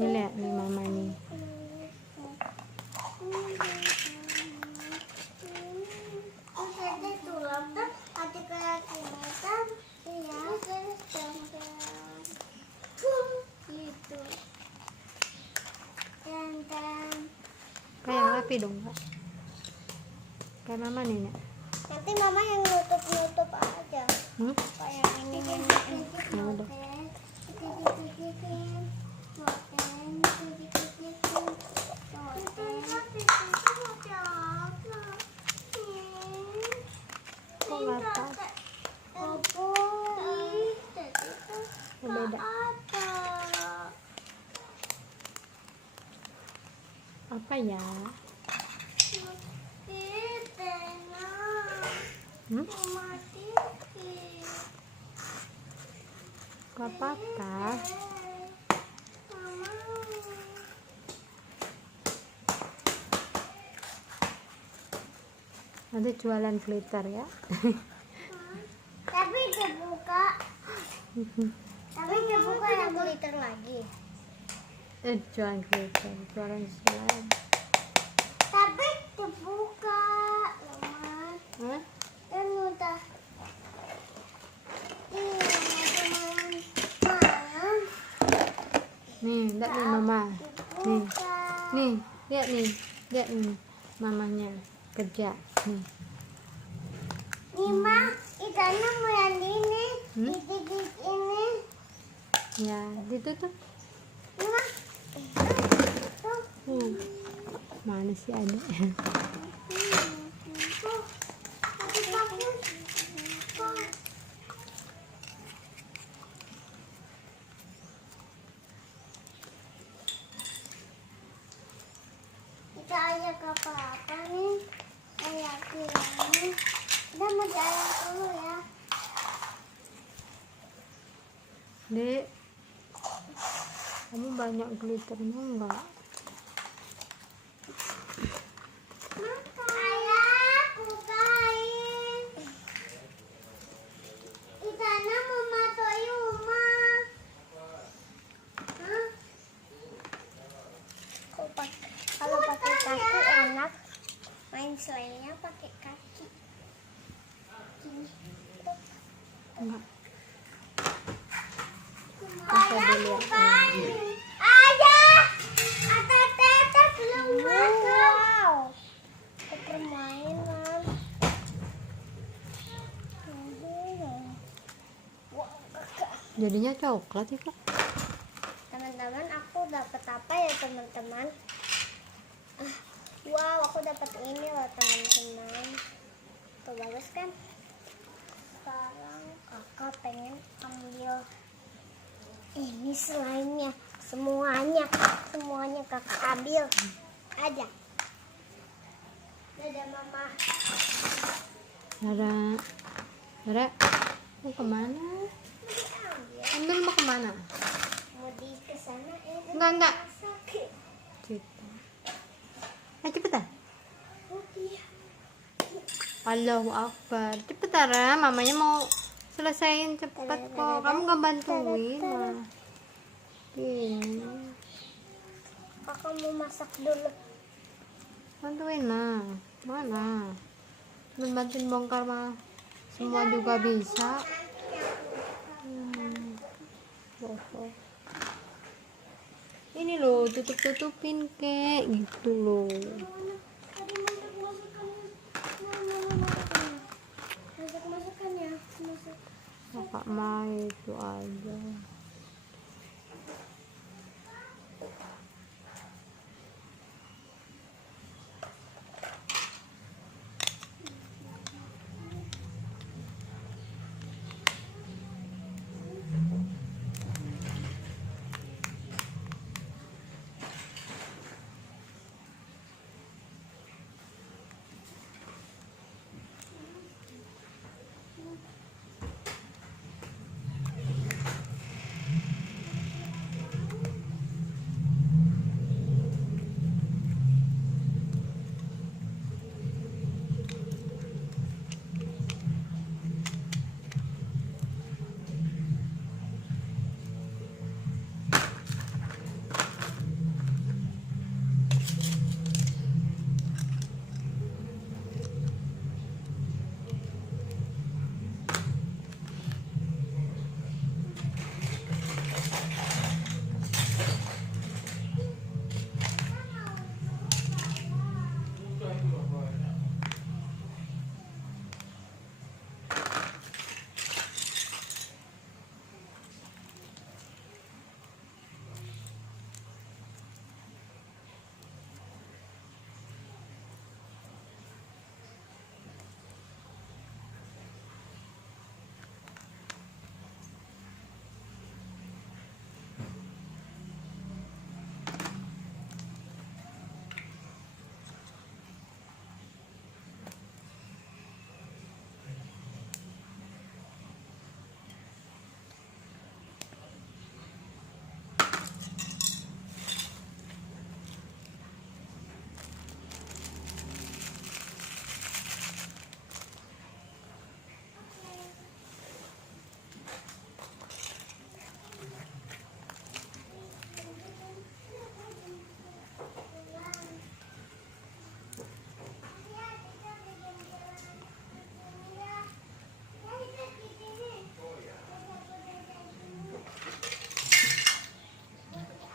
Nih lihat nih mama nih. Kayak rapi dong Kak. Kayak mama nih Nek. Nanti mama yang nutup aja. Kayak ini. Ya udah. Kok nggak pas? Beda. Apa ya? Gak apa-apa. Nanti jualan glitter ya. Tapi dibuka. Tapi dibuka yang glitter lagi. Jualan glitter, jualan slime. Tapi dibuka, Mama. Hah? Dan udah. Nih, lihat nih mama. Nih, nih, lihat nih mamanya kerja. Nih. Mama, ikannya mau yang ini, titik ini. Ya, ditutup. Mama, tuh. Mana sih ada? Kita aja ke apa nih? Ayah ini. Udah mau jalan dulu ya. Dek, kamu banyak glitternya enggak? Ayah, bukain. Ikannya mau masuk rumah. Hah? Kalau pakai kaki enak. Main slime-nya pakai kaki. Gini. Enggak. Ayah, bukain. Ayah, ada tete belum masuk. Permainan. Jadinya coklat ya Kak? Teman-teman, aku dapat apa ya teman-teman? Wow, aku dapat ini loh teman-teman. Tuh bagus kan? Sekarang kakak pengen ambil ini slime-nya. Semuanya kakak ambil aja. Dadah mama. Dara, mau kemana? Ambil mau kemana? Mau di kesana Enggak. sakit. Kita. Cepetan. Oh iya. Allahu Akbar. Cepet Dara, mamanya mau selesaiin cepet kok. Kamu gak bantuin malah. Ini. Kakak mau masak dulu. Bantuin mah. Mana? Bantuin bongkar mah. Semua juga bisa. Ini loh, tutup-tutupin kek gitu loh. Masuk-masukkan ya. Kakak mah itu aja.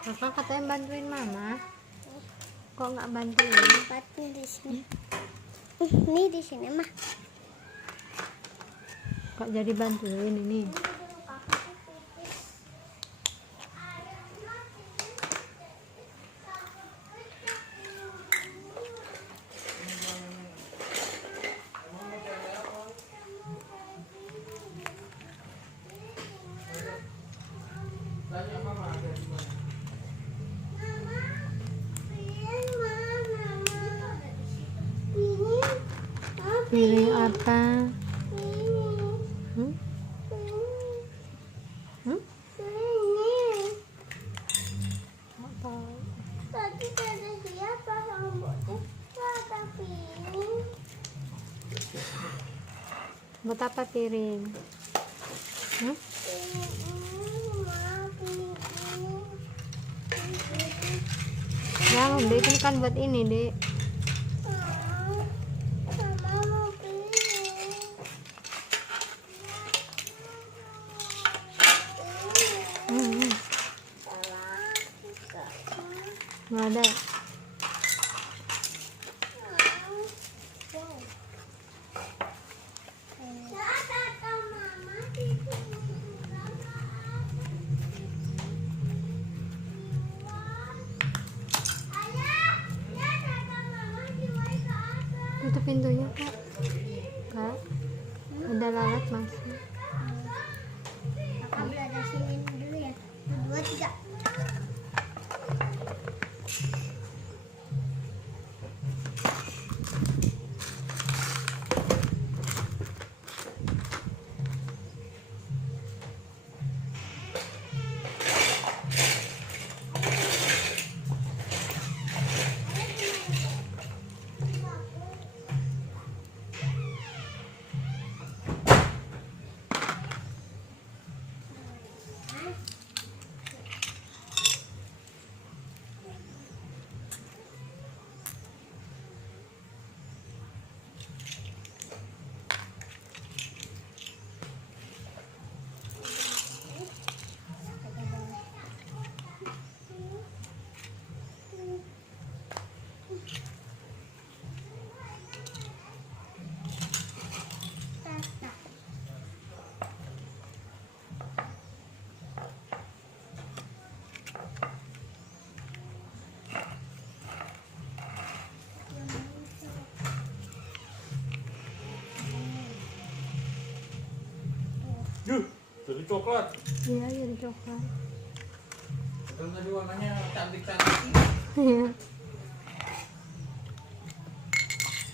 Kakak katanya bantuin mama. Kok nggak bantuin? Tempatnya di sini. Ini di sini mah. Kok jadi bantuin ini? Piring apa? Hmm? Hmm? Nggak tahu. Tadi ada siapa rambutnya? Ada piring. Buat apa piring? Hmm? Ya, Dek, ini kan buat ini, Dek. Hmm. Nggak ada. Tutup pintunya, Kak. Kak, ada lalat masuk. Kakak berada sini dulu ya. 2, 3. Yuh, jadi coklat. Iya, jadi coklat. Kan tadi warnanya cantik-cantik. Iya.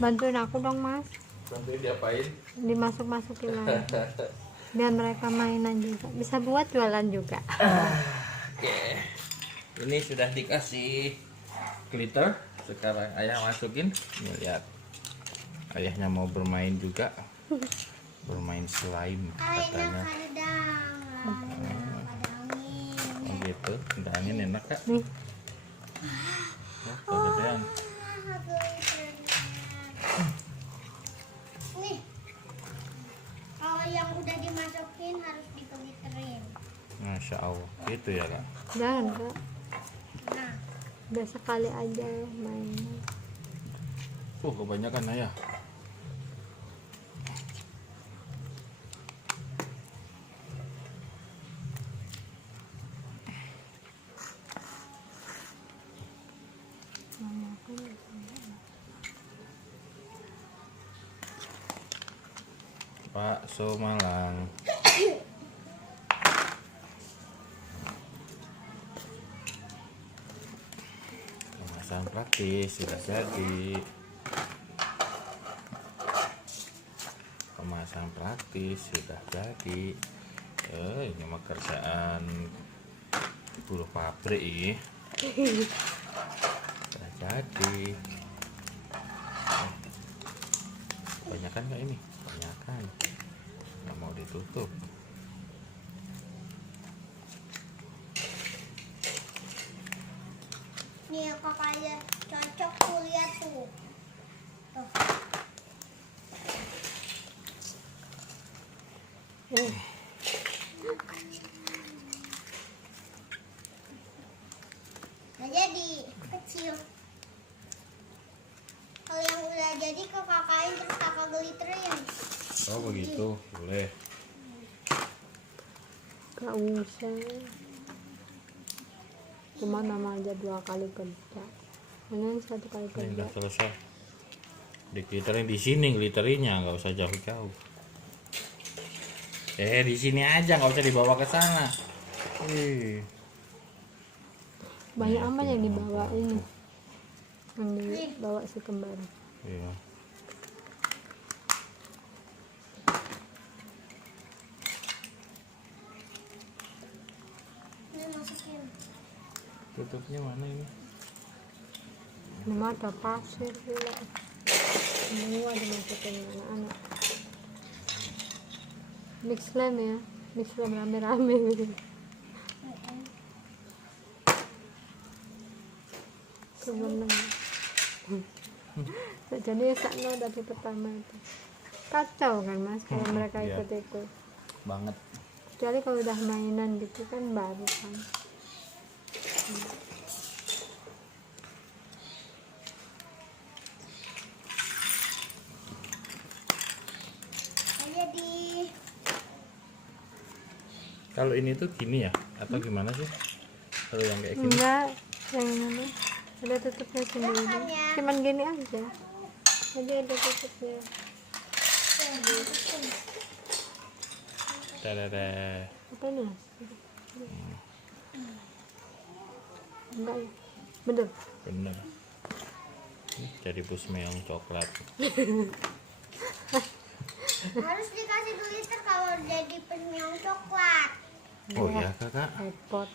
Bantuin aku dong, Mas. Bantuin diapain? Dimasuk-masukin lagi. Biar mereka mainan juga. Bisa buat jualan juga. Oke. Ini sudah dikasih glitter. Sekarang ayah masukin. Nih, lihat. Ayahnya mau bermain juga. Bermain slime katanya. Ada angin. Oh gitu. Ada angin enak, Kak. Nih, Oh, kegedean. Nih, kalau yang udah dimasukin harus digeliterin. Masya Allah. Gitu ya, Kak. jangan, Kak. Nah, Udah sekali aja main. Kebanyakan ayah. Pak Somalang. Kemasan praktis sudah jadi. Kemasan praktis sudah jadi. Ini mah kerjaan buruh pabrik ini. Sudah jadi. Banyakan nggak ini? Banyakan. Nggak mau ditutup. nih kakaknya cocok tuh, lihat tuh. Tuh. jadi kecil. Kalau yang udah jadi kok kakain terus kakak glitterin. Oh begitu, boleh. Gak usah. Cuma nama aja 2 kali kerja. Ini 1 kali Ini kerja. udah selesai. Diglitterin di sini gliterinya, nggak usah jauh-jauh. Di sini aja, nggak usah dibawa ke sana. Banyak Nah, amat itu yang yang dibawa mampu. ini. Yang dibawa si kembar. Iya. Ini masukin. Tutupnya mana ini? Ini mah ada pasir pula. Semua dimasukin anak-anak. Mix lem ya. Mix lem rame-rame. Sebenarnya. Jadi sakno dari pertama itu. Kacau kan mas, kalau mereka Iya. ikut-ikut. Banget. Kecuali kalau udah mainan gitu kan baru kan. Jadi Kalau ini tuh gini ya, atau gimana sih? Kalau yang kayak gini? Enggak, yang mana? Ada tutupnya sendiri. Cuman gini aja. Jadi ada tutupnya. Dadah. Apa ini? Enggak ya? Bener. Bener. Jadi pusmeong coklat. harus dikasih glitter kalau jadi penyong coklat. Oh ya kakak. Repot.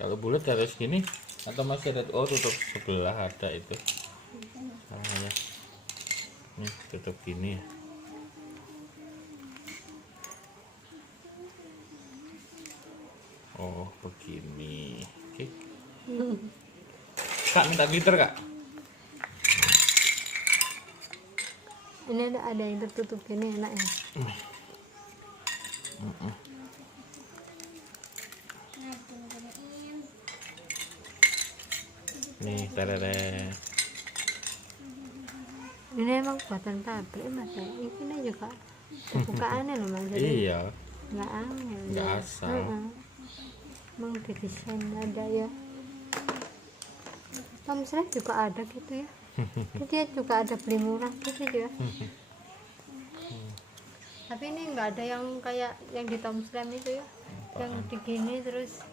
Kalau bulat harus gini atau masih ada? Oh tutup sebelah ada itu. Salah ya. Nih tutup gini ya. Oh begini. Oke. Kak minta glitter kak. Ini ada yang tertutup gini enak ya. Nah, giniin. Nih dadah. Ini emang buatan pabrik mas ya. Ini juga bukaannya loh mas. Jadi Iya. nggak angel. Nggak ya. asal. Heeh. Emang didesain ada ya. Tom Select juga ada gitu ya. Dia juga ada beli murah gitu ya. Tapi ini nggak ada yang kayak yang di Tom Slam itu ya. Yang digini terus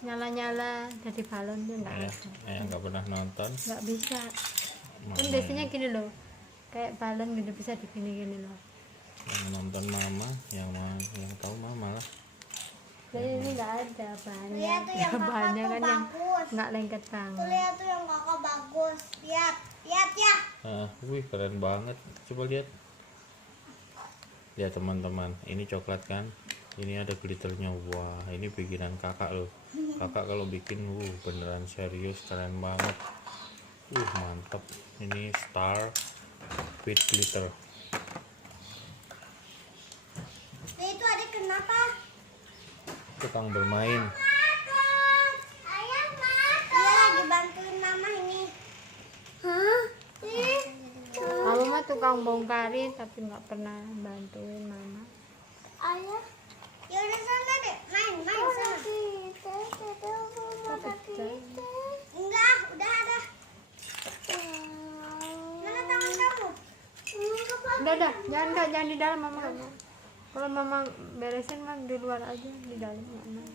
nyala-nyala jadi balonnya nggak Ya, ada. nggak pernah nonton. Nggak bisa. Kan Mama biasanya gini loh. Kayak balon gitu bisa digini-gini loh. yang nonton mama, yang tahu mama lah. Jadi ini nggak ada bahannya. Lihat tuh yang kakak Bahannya tuh kan yang bagus. nggak lengket Tuh banget. lihat tuh yang kakak bagus. Lihat, lihat ya. Wih keren banget. Coba lihat. Lihat teman-teman, ini coklat kan? Ini ada glitternya. Wah, ini bikinan kakak loh. Kakak kalau bikin, beneran serius, keren banget. Mantap. Ini star with glitter. Nah, itu adik kenapa? Tukang bermain. Ayah makan. Iya, dibantuin mama ini. Hah? Kamu mah tukang bongkarin tapi nggak pernah bantuin mama. Ayah. Ya udah sana deh, main sana. Enggak, udah ada. Mana tangan kamu? Udah, jangan di dalam mama nggak mau. Kalau mama beresin mah di luar aja, di dalam nggak mau.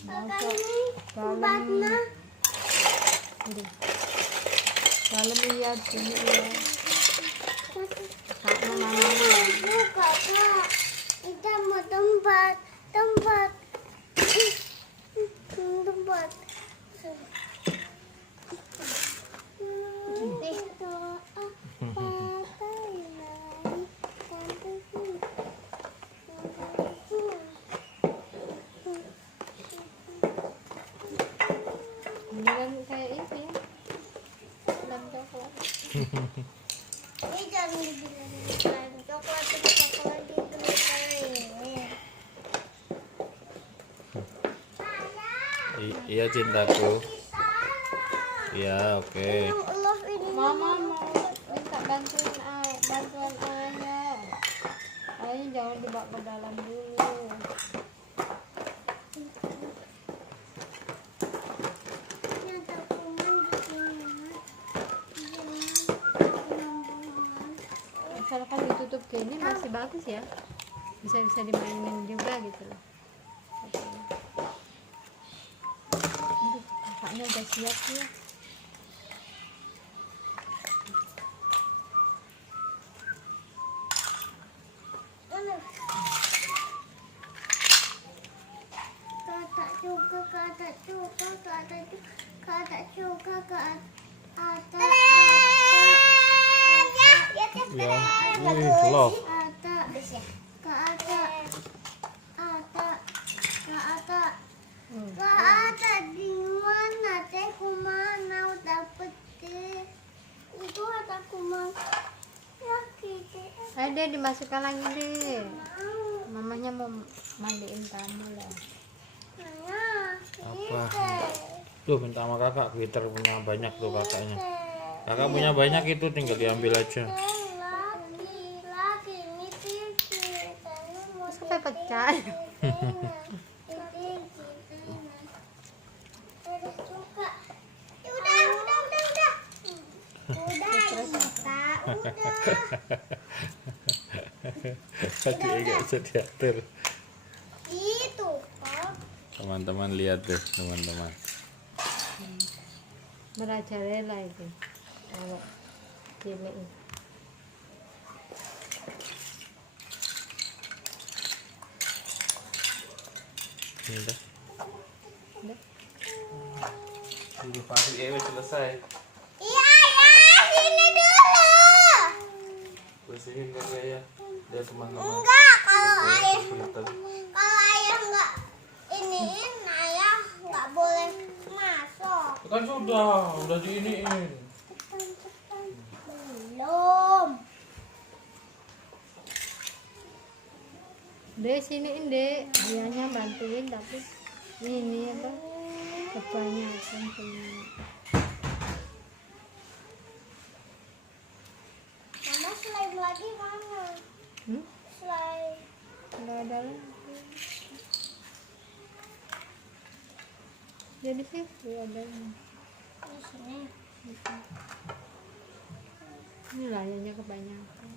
Kakak ini Dalam, obatnya. ini. Dalam iya, sini iya. Sama mama. Buka, Kak. Kita mau tempat. Tempat. Ini kan kayak itu ya. Dalam coklat. Ini jangan dibilang coklat tapi coklat digelitarin. Iya cintaku. Iya, oke. Yang love ini. Mama mau minta bantuan ayah. Ayah jangan dibawa ke dalam dulu. Ini ada kuman di sini. Jangan Asalkan ditutup gini masih bagus ya. Bisa dimainin juga gitu loh. Aduh, kakaknya udah siap ya. Ya, wih, love. Di mana teh kumana dapet teh itu ada kuman ya kita Ayo deh dimasukkan lagi deh. Mamanya mau mandiin kamu lah. Apa? Tuh minta sama kakak, glitter punya banyak tuh kakaknya. Kakak punya banyak itu tinggal diambil aja. lagi ini pikir Sampai pecah. Tadi agak bisa diatur. Itu Pak. Teman-teman lihat deh, teman-teman. Merajalela itu. Kalau cilik. Ini dah. Udah. Udah pasti selesai. Iya ya, sini dulu. Bersihin kan ya, lihat teman-teman. Enggak, kalau ayah Glitter. enggak iniin, ayah enggak boleh masuk. Kan udah diiniin. Belum. Dek siniin dek. Ayahnya bantuin tapi ini apa? Kebanyakan semua. Mama slime lagi mana? Hmm? Slime. Nggak ada lagi. Jadi sih ada ini. Di sini. Ini layarnya kebanyakan.